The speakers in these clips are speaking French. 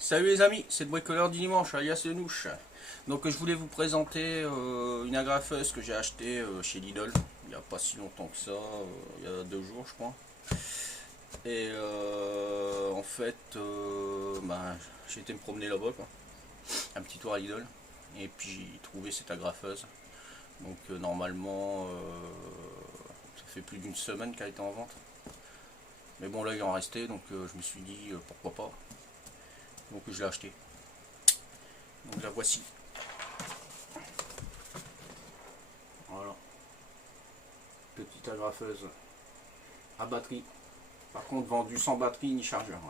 Salut les amis, c'est le bricoleur du dimanche, alias Lenouche. Donc je voulais vous présenter une agrafeuse que j'ai achetée chez Lidl, il n'y a pas si longtemps que ça, il y a 2 jours je crois. Et en fait, j'ai été me promener là-bas, quoi. Un petit tour à Lidl, et puis j'ai trouvé cette agrafeuse. Donc normalement, ça fait plus d'une semaine qu'elle a été en vente. Mais bon là il en restait, donc je me suis dit pourquoi pas. Donc je l'ai acheté. Donc la voici. Voilà. Petite agrafeuse à batterie. Par contre vendue sans batterie ni chargeur.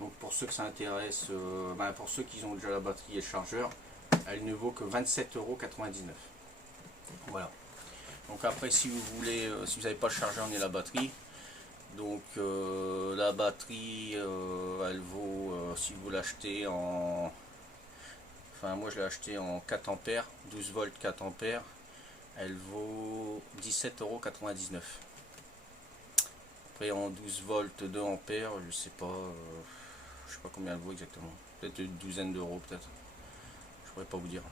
Donc pour ceux que ça intéresse, pour ceux qui ont déjà la batterie et le chargeur, elle ne vaut que 27,99 €. Voilà. Donc après si vous voulez, si vous n'avez pas le chargeur ni la batterie, donc la batterie elle vaut, si vous l'achetez en... Enfin moi je l'ai acheté en 4 ampères, 12 volts 4 ampères, elle vaut 17,99 €. Après en 12 volts 2 ampères, je sais pas combien elle vaut exactement. Peut-être une douzaine d'euros peut-être. Je pourrais pas vous dire.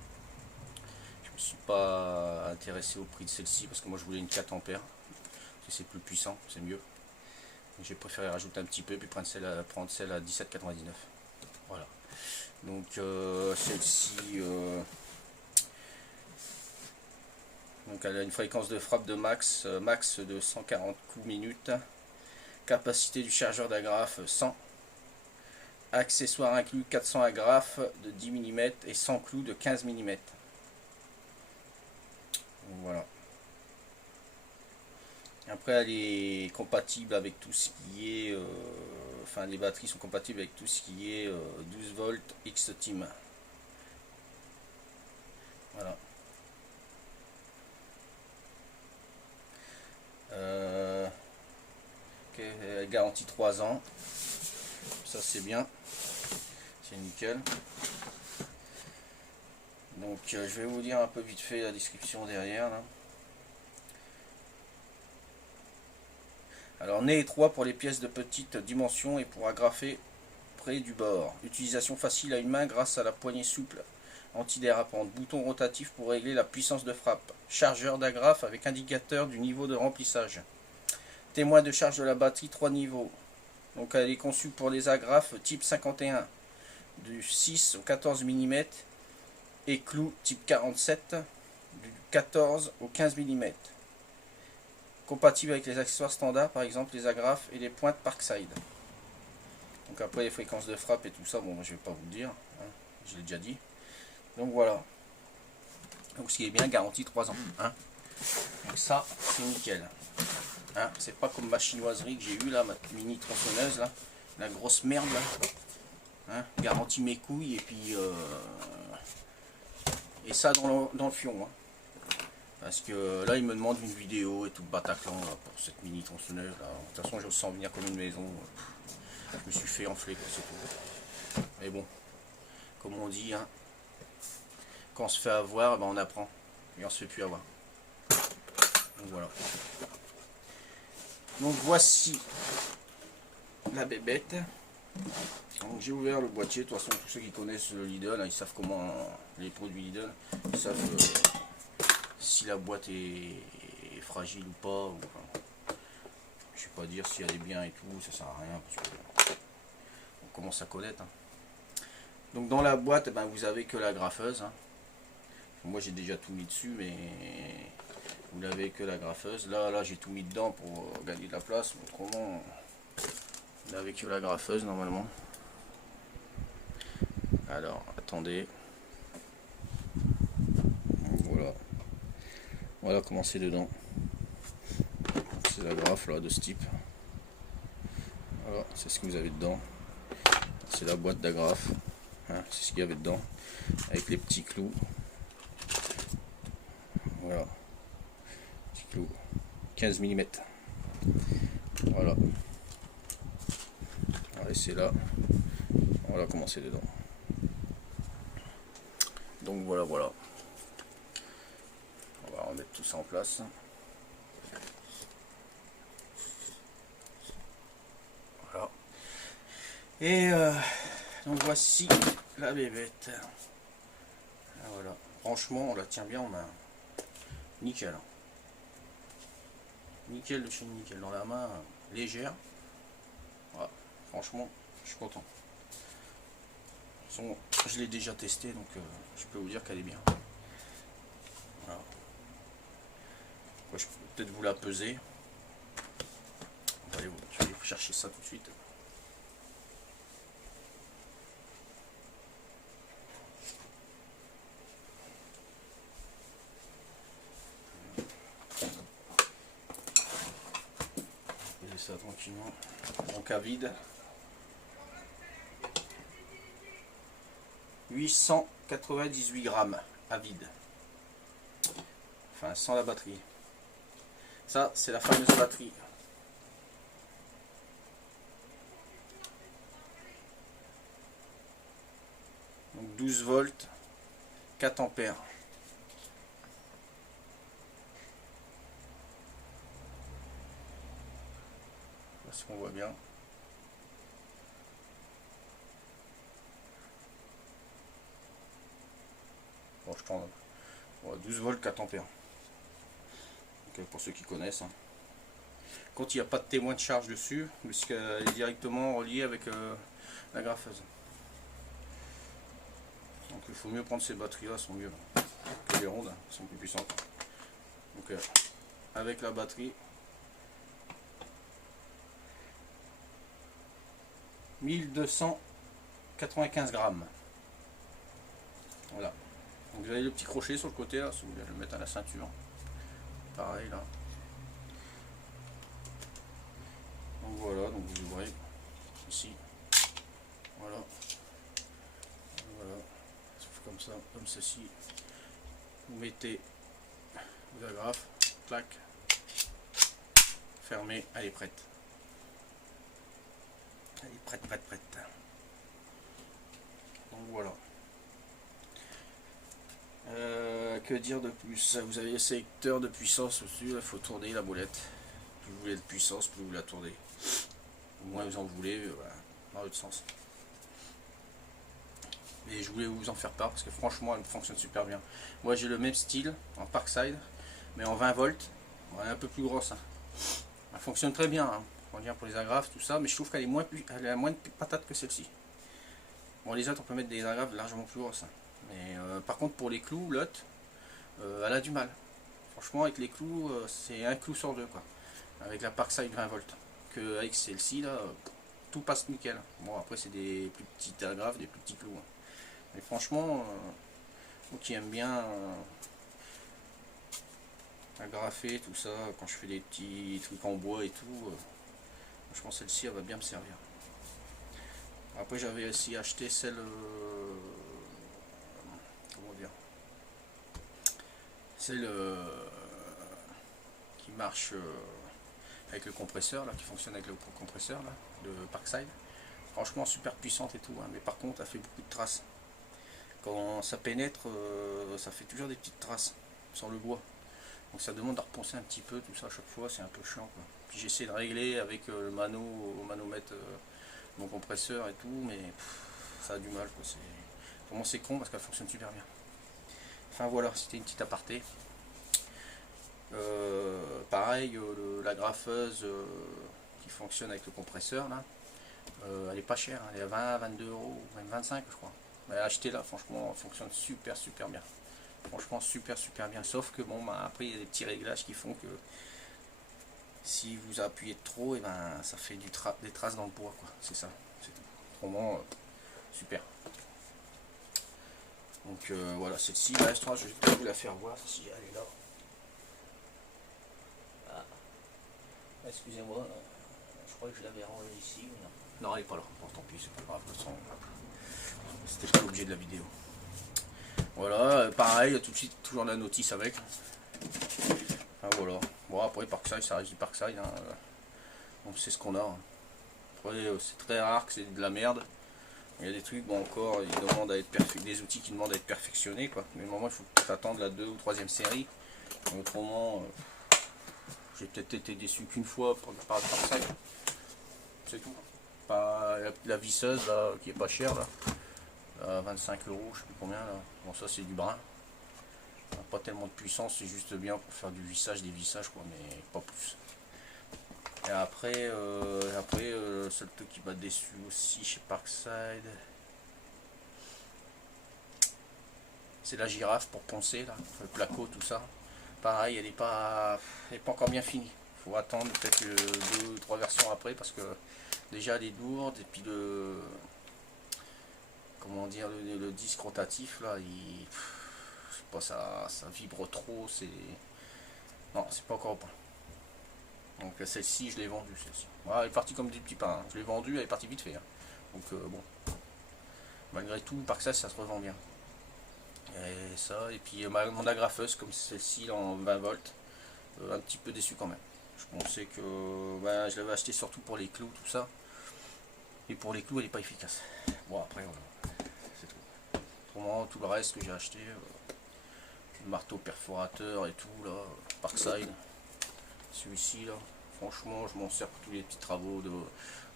Je me suis pas intéressé au prix de celle-ci parce que moi je voulais une 4 ampères. C'est plus puissant, c'est mieux. J'ai préféré rajouter un petit peu puis prendre celle à 17,99 €. Voilà. Donc celle-ci, donc elle a une fréquence de frappe de max de 140 coups minutes. Capacité du chargeur d'agrafe 100. Accessoires inclus 400 agrafes de 10 mm et 100 clous de 15 mm. Voilà. Après elle est compatible avec tout ce qui est... les batteries sont compatibles avec tout ce qui est 12 volts X-Team. Voilà. Elle garantit 3 ans. Ça c'est bien. C'est nickel. Donc je vais vous dire un peu vite fait la description derrière là. Alors nez étroit pour les pièces de petite dimension et pour agrafer près du bord. Utilisation facile à une main grâce à la poignée souple antidérapante. Bouton rotatif pour régler la puissance de frappe. Chargeur d'agrafe avec indicateur du niveau de remplissage. Témoin de charge de la batterie 3 niveaux. Donc elle est conçue pour les agrafes type 51 du 6 au 14 mm et clous type 47 du 14 au 15 mm. Compatible avec les accessoires standards, par exemple les agrafes et les pointes Parkside. Donc après les fréquences de frappe et tout ça, bon je vais pas vous le dire, hein, je l'ai déjà dit. Donc voilà. Donc ce qui est bien, garantie 3 ans. Hein. Donc ça, c'est nickel. Hein, c'est pas comme ma chinoiserie que j'ai eu là, ma mini tronçonneuse là, la grosse merde là. Hein, garantie mes couilles et puis et ça dans le fion. Hein. Parce que là il me demande une vidéo et tout le Bataclan là, pour cette mini tronçonneuse là. De toute façon je sens venir comme une maison. Je me suis fait enfler quoi, c'est tout. Mais bon, comme on dit, hein, quand on se fait avoir, ben on apprend. Et on se fait plus avoir. Donc voilà. Donc voici la bébête. Donc j'ai ouvert le boîtier. De toute façon, tous ceux qui connaissent le Lidl, hein, ils savent comment les produits Lidl, ils savent si la boîte est fragile ou pas. Ou, je sais pas dire si elle est bien et tout, ça sert à rien parce que on commence à connaître. Hein. Donc dans la boîte, ben, vous avez que la graffeuse. Hein. Moi j'ai déjà tout mis dessus, mais vous n'avez que la graffeuse. Là j'ai tout mis dedans pour gagner de la place. Autrement, vous n'avez que la graffeuse normalement. Alors attendez. Voilà. Voilà comment c'est dedans. C'est la graffe là de ce type. Voilà, c'est ce que vous avez dedans. C'est la boîte d'agrafe. Hein, c'est ce qu'il y avait dedans. Avec les petits clous. Voilà. Petit clou. 15 mm. Voilà. On va laisser là. Voilà comment c'est dedans. Donc voilà, voilà. On va remettre tout ça en place. Voilà. Et Donc voici la bébête. Ah, voilà. Franchement, on la tient bien en main. Nickel. Nickel de chez nickel. Dans la main, légère. Voilà. Franchement, je suis content. De toute façon, je l'ai déjà testé, donc je peux vous dire qu'elle est bien. Voilà. Je peux peut-être vous la peser. Allez, je vais aller vous chercher ça tout de suite. Ça tranquillement, donc à vide, 898 grammes à vide, enfin sans la batterie. Ça c'est la fameuse batterie. Donc 12 volts, 4 ampères. Si on voit bien. Bon, je prends 12 volts 4 ampères. Donc, pour ceux qui connaissent. Hein. Quand il n'y a pas de témoin de charge dessus, puisqu'elle est directement reliée avec la graffeuse. Donc il faut mieux prendre ces batteries là, sont mieux que les rondes, elles sont plus puissantes. Donc avec la batterie. 1295 grammes. Voilà. Donc vous avez le petit crochet sur le côté là, si vous voulez le mettre à la ceinture. Pareil là. Donc voilà, donc vous ouvrez ici. Voilà. Voilà. Comme ça, comme ceci. Vous mettez vos agrafes, clac. Fermez, elle est prête. Elle est prête. Donc voilà. Que dire de plus? Vous avez le sélecteur de puissance au-dessus, il faut tourner la boulette. Plus vous voulez de puissance, plus vous la tournez. Au moins vous en voulez, dans l'autre sens. Et je voulais vous en faire part parce que franchement elle fonctionne super bien. Moi j'ai le même style en Parkside, mais en 20 volts, elle est un peu plus grosse. Hein. Elle fonctionne très bien, hein. On va dire pour les agrafes, tout ça, mais je trouve qu'elle a moins de patates que celle-ci. Bon, les autres on peut mettre des agrafes largement plus grosses. Hein. Mais par contre pour les clous, l'autre, elle a du mal. Franchement avec les clous, c'est un clou sur deux quoi. Avec la Parkside 20 volts. Que avec celle-ci là, tout passe nickel. Bon après c'est des plus petites agrafes, des plus petits clous. Hein. Mais franchement, moi qui aime bien agrafer tout ça, quand je fais des petits trucs en bois et tout, je pense que celle-ci elle va bien me servir. Après j'avais aussi acheté celle, comment dire, celle qui marche avec le compresseur, là, qui fonctionne avec le compresseur là, de Parkside. Franchement super puissante et tout, hein, mais par contre elle fait beaucoup de traces. Quand ça pénètre, ça fait toujours des petites traces sur le bois. Donc ça demande à reponcer un petit peu, tout ça à chaque fois, c'est un peu chiant. Quoi. Puis j'essaie de régler avec le manomètre, mon compresseur et tout, mais ça a du mal. Quoi. Pour moi c'est con parce qu'elle fonctionne super bien. Enfin voilà, c'était une petite aparté. Pareil, la graffeuse qui fonctionne avec le compresseur, là, elle est pas chère, hein, elle est à 20, 22 euros, même 25 je crois. Acheter là, franchement, elle fonctionne super bien. Franchement, super bien. Sauf que bon, après, il y a des petits réglages qui font que si vous appuyez trop, et ben, ça fait des traces dans le bois, quoi. C'est ça. C'est tout. Autrement, super. Donc voilà, celle-ci, la S3, je vais peut-être vous la faire voir si elle est là. Ah. Excusez-moi, je crois que je l'avais rangée ici. Non. Non, elle n'est pas là. Bon, tant pis, c'est pas grave. De toute façon, c'était pas l'objet de la vidéo. Voilà, pareil, tout de suite, toujours la notice avec. Enfin, voilà. Bon, après, Parkside, ça reste du Parkside. Hein. Donc, c'est ce qu'on a. Après, c'est très rare que c'est de la merde. Il y a des trucs, bon, encore, ils demandent à être des outils qui demandent à être perfectionnés, quoi. Mais au moment, il faut attendre la 2 ou 3e série. Autrement, j'ai peut-être été déçu qu'une fois par Parkside. C'est tout. Pas la visseuse là, qui est pas chère là. 25 €, je sais plus combien là. Bon, ça c'est du brin. Pas tellement de puissance, c'est juste bien pour faire du vissage, des vissages quoi, mais pas plus. Et après, le seul truc qui m'a déçu aussi chez Parkside, c'est la girafe pour poncer là, le placo, tout ça. Pareil, elle n'est pas encore bien finie. Faut attendre peut-être 2 ou 3 versions après parce que déjà elle est lourde et puis comment dire, le disque rotatif là, je sais pas, ça vibre trop, non, c'est pas encore au point. Donc celle-ci, je l'ai vendue, celle-ci. Voilà, elle est partie comme des petits pains, hein. Je l'ai vendue, elle est partie vite fait, hein. Donc bon, malgré tout, Parkside ça se revend bien. Et ça, et puis mon agrafeuse comme celle-ci en 20 volts, un petit peu déçu quand même. Je pensais que je l'avais acheté surtout pour les clous, tout ça. Et pour les clous, elle n'est pas efficace. Bon, après, voilà, c'est tout. Autrement, tout le reste que j'ai acheté, le marteau perforateur et tout, là, Parkside, celui-ci, là, franchement, je m'en sers pour tous les petits travaux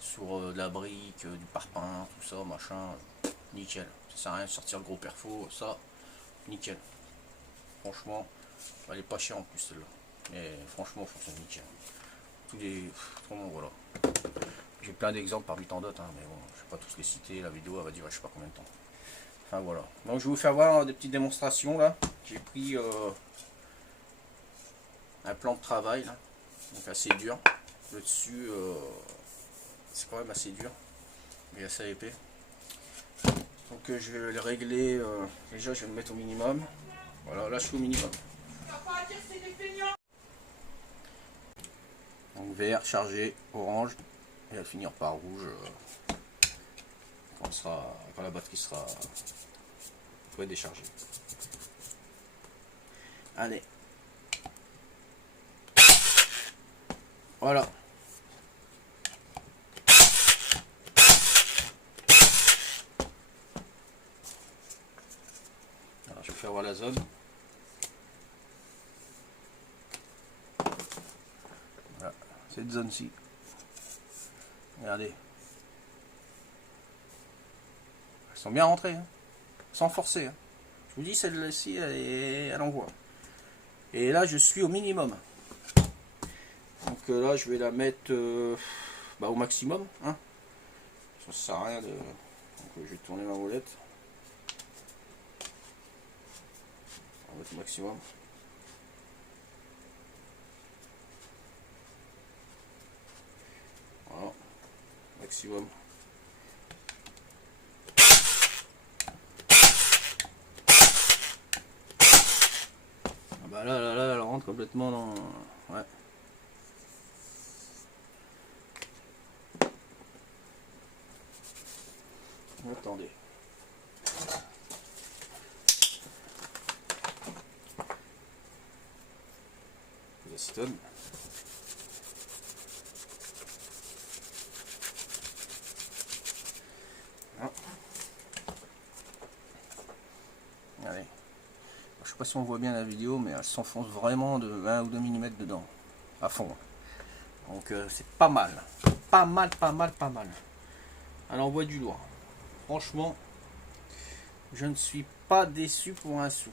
sur de la brique, du parpaing, tout ça, machin, nickel. Ça sert à rien de sortir le gros perfo, ça, nickel. Franchement, elle est pas chère en plus celle-là. Mais franchement, ça fonctionne nickel. Vraiment, voilà. J'ai plein d'exemples parmi tant d'autres, hein, mais bon, je vais pas tous les citer. La vidéo, elle va durer je sais pas combien de temps. Enfin voilà. Donc je vais vous faire voir des petites démonstrations là. J'ai pris un plan de travail là, donc assez dur. Le dessus, c'est quand même assez dur, mais assez épais. Donc je vais le régler. Déjà, je vais le mettre au minimum. Voilà, là je suis au minimum. Donc vert, chargé, orange, et elle va finir par rouge quand la batterie sera déchargée. Allez. Voilà. Alors, je vais faire voir la zone. Voilà, cette zone-ci. Regardez. Elles sont bien rentrées, hein, sans forcer. Hein. Je vous dis, celle-ci, elle envoie. Et là, je suis au minimum. Donc là, je vais la mettre au maximum. Hein. Ça ne sert à rien de... Donc je vais tourner ma roulette. On va mettre au maximum. Voilà. Maximum. Là, elle rentre complètement dans... Ouais. Attendez. L'acétone. Ah. Allez. Je sais pas si on voit bien la vidéo, mais elle s'enfonce vraiment de 1 ou 2 mm dedans, à fond. Donc c'est pas mal. Pas mal. Elle envoie du lourd. Franchement, je ne suis pas déçu pour un sou.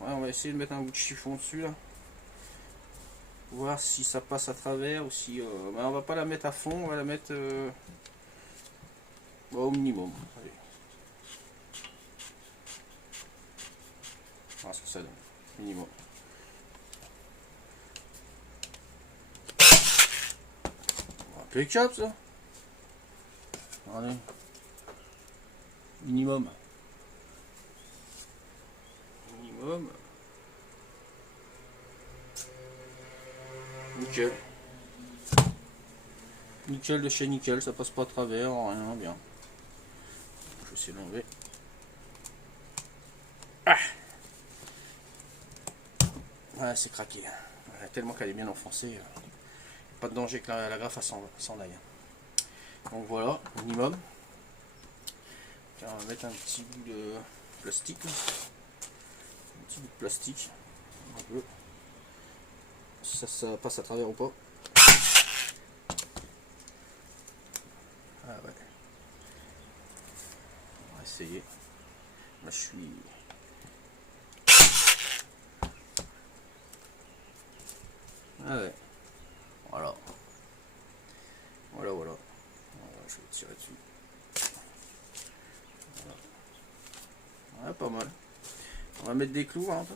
Ouais, on va essayer de mettre un bout de chiffon dessus là. Voir si ça passe à travers ou si... on va pas la mettre à fond, on va la mettre au minimum. Allez. Voilà ce que ça donne. Minimum. Impeccable ça. Allez. Minimum. Nickel. Nickel de chez nickel, ça passe pas à travers, rien, bien. Je vais essayer de l'enlever. Ah ouais, c'est craqué. Ouais, tellement qu'elle est bien enfoncée. Pas de danger que la graffe s'en aille. Donc voilà, minimum. Tiens, on va mettre un petit bout de plastique. Un petit bout de plastique. Un peu. Si ça passe à travers ou pas. Ah ouais. Là, je suis... Ah ouais. Voilà. Voilà, voilà. Voilà, je vais tirer dessus. Voilà. Ouais, pas mal. On va mettre des clous, hein, un peu.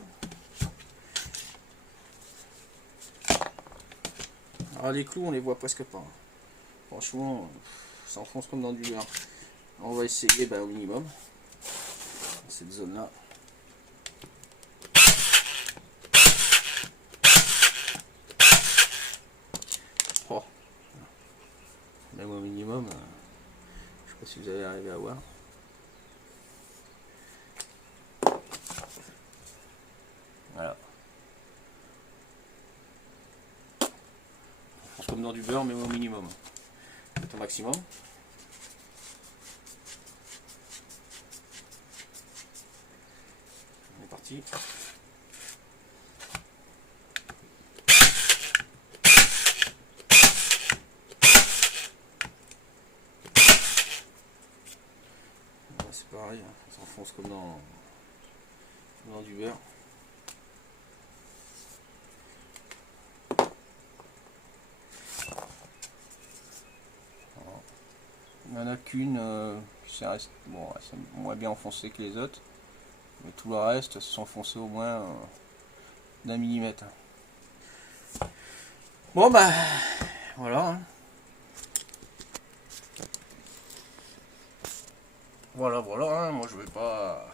Alors les clous, on les voit presque pas. Franchement, ça enfonce comme dans du beurre. On va essayer au minimum. Dans cette zone-là. Oh. Même au minimum, je sais pas si vous allez arriver à voir. Voilà. On comme dans du beurre, mais au minimum. Au maximum. On est parti. C'est pareil, on s'enfonce comme dans du beurre. Il n'y en a qu'une qui reste bon, c'est moins bien enfoncé que les autres, mais tout le reste se sont enfoncés au moins d'1 millimètre. Bon bah voilà. Hein. Voilà, voilà, hein. Moi je vais pas.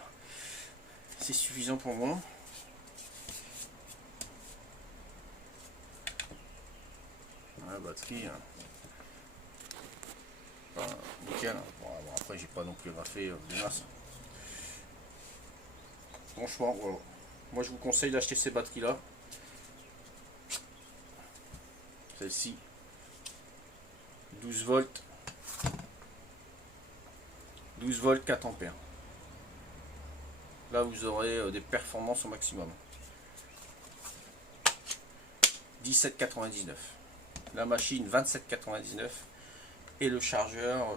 C'est suffisant pour moi. La batterie. Hein. Enfin, nickel. Bon, après j'ai pas non plus graffé des masses. Franchement, voilà. Moi je vous conseille d'acheter ces batteries là. Celle-ci. 12 volts. 12 volts 4 ampères. Là vous aurez des performances au maximum. 17,99. La machine 27,99. Et le chargeur,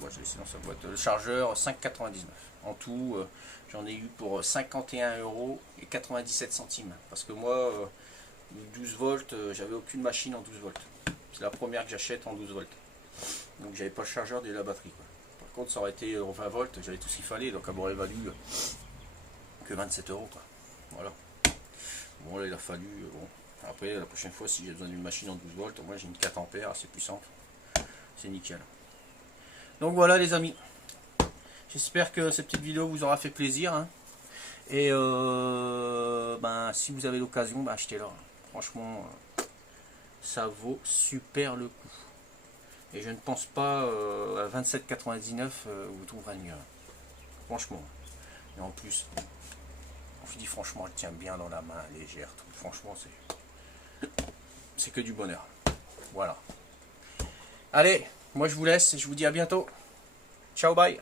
moi je l'ai laissé dans sa boîte, le chargeur 5,99. En tout, j'en ai eu pour 51,97 €. Parce que moi, 12 volts, j'avais aucune machine en 12 volts. C'est la première que j'achète en 12 volts. Donc j'avais pas le chargeur et la batterie. Quoi. Par contre, ça aurait été en 20 volts, j'avais tout ce qu'il fallait, donc ça m'aurait valu que 27 €. Quoi. Voilà. Bon, là il a fallu. Bon. Après, la prochaine fois, si j'ai besoin d'une machine en 12 volts, moi j'ai une 4 ampères assez puissante. C'est nickel. Donc voilà les amis. J'espère que cette petite vidéo vous aura fait plaisir. Hein. Et si vous avez l'occasion, achetez-la. Franchement, ça vaut super le coup. Et je ne pense pas à 27,99 vous trouverez mieux. Franchement. Et en plus, on se dit franchement, elle tient bien dans la main, légère. Tout. Franchement, c'est que du bonheur. Voilà. Allez, moi je vous laisse et je vous dis à bientôt. Ciao, bye.